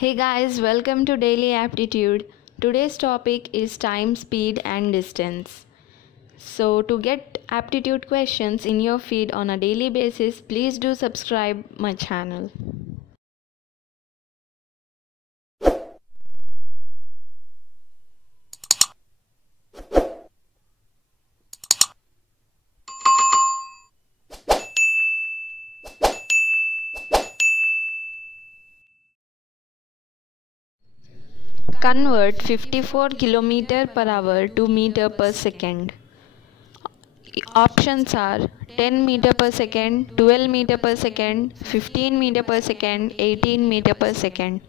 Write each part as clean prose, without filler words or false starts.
Hey guys, welcome to Daily Aptitude. Today's topic is time, speed, and distance. So, to get aptitude questions in your feed on a daily basis, please do subscribe my channel. Convert 54 km per hour to meter per second. Options are 10 meter per second, 12 meter per second, 15 meter per second, 18 meter per second.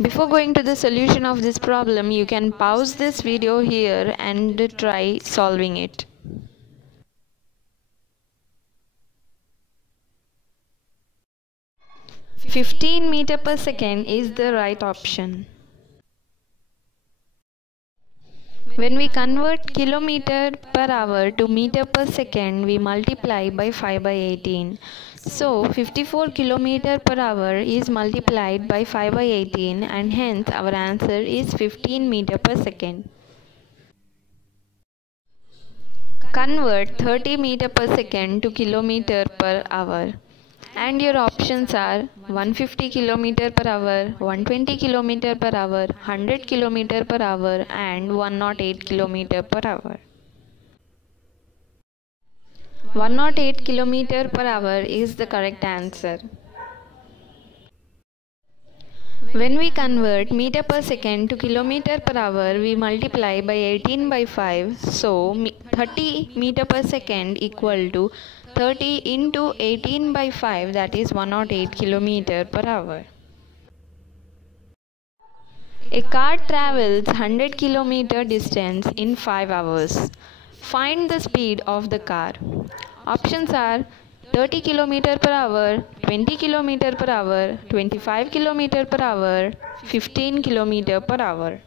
Before going to the solution of this problem, you can pause this video here and try solving it. "15 meter per second" is the right option. When we convert kilometer per hour to meter per second, we multiply by 5 by 18. So 54 kilometer per hour is multiplied by 5 by 18 and hence our answer is 15 meter per second. Convert 30 meter per second to kilometer per hour. And your options are 150 km per hour, 120 km per hour, 100 km per hour and 108 km per hour. 108 km per hour is the correct answer. When we convert meter per second to kilometer per hour, we multiply by 18 by 5. So 30 meter per second equal to 30 into 18 by 5, that is 108 km per hour. A car travels 100 km distance in 5 hours. Find the speed of the car. Options are 30 km per hour, 20 km per hour, 25 km per hour, 15 km per hour.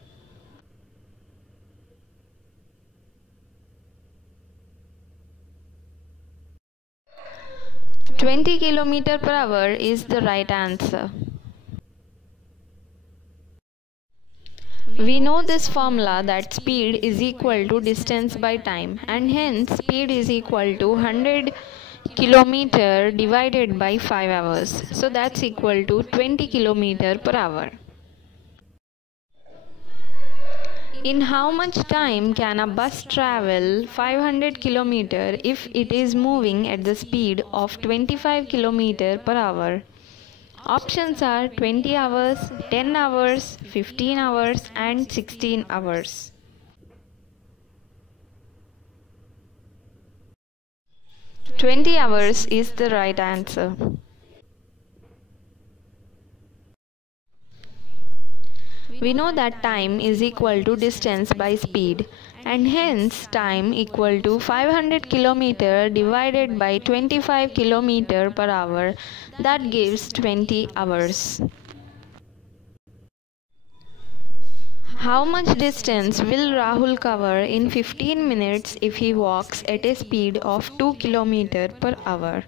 "20 km per hour" is the right answer. We know this formula that speed is equal to distance by time, and hence speed is equal to 100 km divided by 5 hours. So that's equal to 20 km per hour. In how much time can a bus travel 500 km if it is moving at the speed of 25 km per hour? Options are 20 hours, 10 hours, 15 hours and 16 hours. "20 hours" is the right answer. We know that time is equal to distance by speed, and hence time equal to 500 km divided by 25 km per hour, that gives 20 hours. How much distance will Rahul cover in 15 minutes if he walks at a speed of 2 km per hour?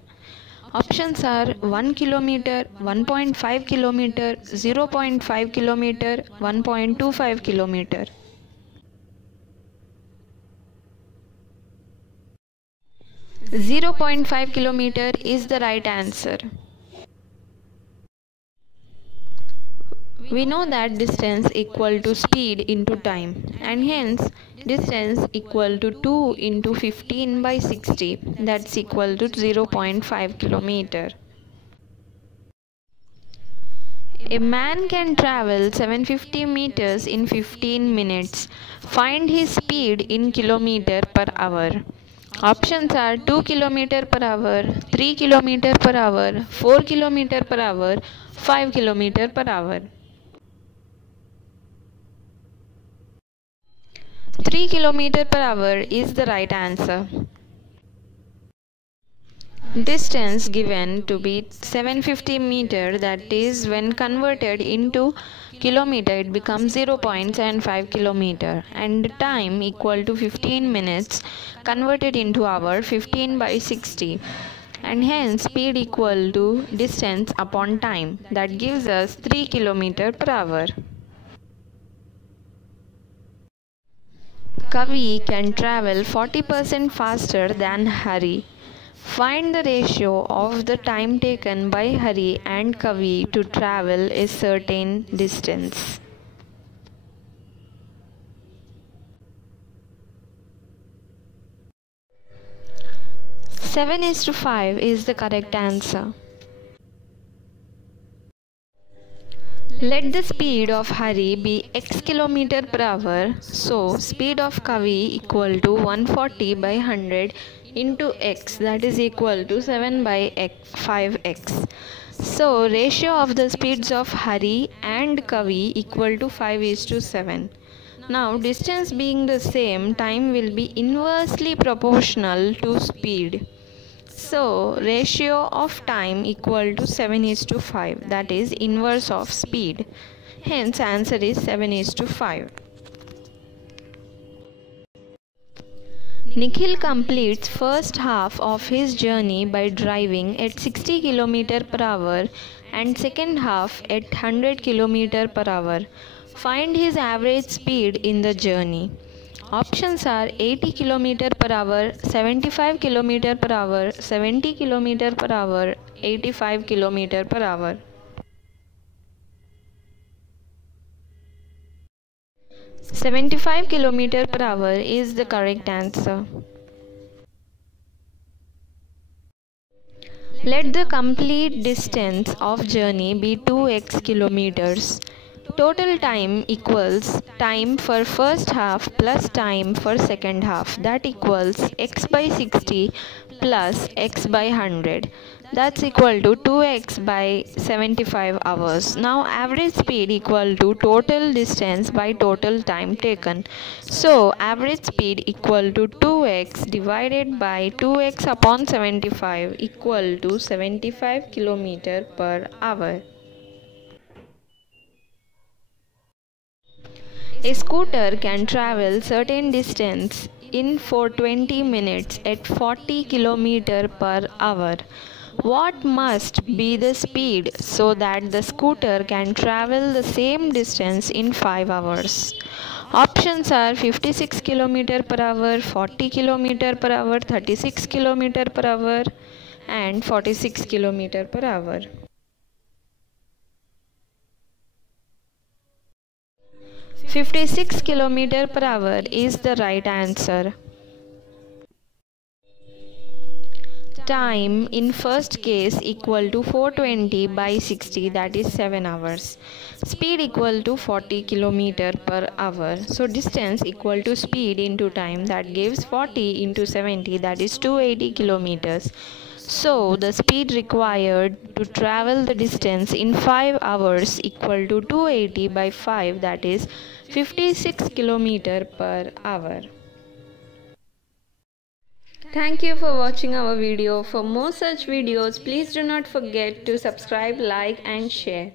Options are 1 km, 1.5 km, 0.5 km, 1.25 km. 0.5 km is the right answer. We know that distance equal to speed into time, and hence distance equal to 2 into 15 by 60, that's equal to 0.5 km. A man can travel 750 meters in 15 minutes. Find his speed in kilometer per hour. Options are 2 km per hour, 3 km per hour, 4 km per hour, 5 km per hour. 3 km per hour is the right answer. Distance given to be 750 meter, that is when converted into kilometer it becomes 0.75 km, and time equal to 15 minutes converted into hour, 15 by 60. and hence speed equal to distance upon time, that gives us 3 km per hour. Kavi can travel 40% faster than Hari. Find the ratio of the time taken by Hari and Kavi to travel a certain distance. 7:5 is the correct answer. Let the speed of Hari be x km per hour. So speed of Kavi equal to 140 by 100 into x, that is equal to 7 by 5x. So ratio of the speeds of Hari and Kavi equal to 5:7. Now distance being the same, time will be inversely proportional to speed. So ratio of time equal to 7:5, that is inverse of speed. Hence answer is 7:5. Nikhil completes first half of his journey by driving at 60 km per hour and second half at 100 km per hour. Find his average speed in the journey. Options are 80 km per hour, 75 km per hour, 70 km per hour, 85 km per hour. "75 km per hour" is the correct answer. Let the complete distance of journey be 2x kilometers. Total time equals time for first half plus time for second half, that equals x by 60 plus x by 100, that's equal to 2x by 75 hours. Now average speed equal to total distance by total time taken. So average speed equal to 2x divided by 2x upon 75 equal to 75 km per hour. A scooter can travel certain distance in 420 minutes at 40 km per hour. What must be the speed so that the scooter can travel the same distance in 5 hours? Options are 56 km per hour, 40 km per hour, 36 km per hour and 46 km per hour. 56 km per hour is the right answer. Time in first case equal to 420 by 60, that is 7 hours. Speed equal to 40 km per hour. So distance equal to speed into time, that gives 40 into 70, that is 280 kilometers. So the speed required to travel the distance in 5 hours equal to 280 by 5, that is 56 km per hour. Thank you for watching our video. For more such videos, please do not forget to subscribe, like and share.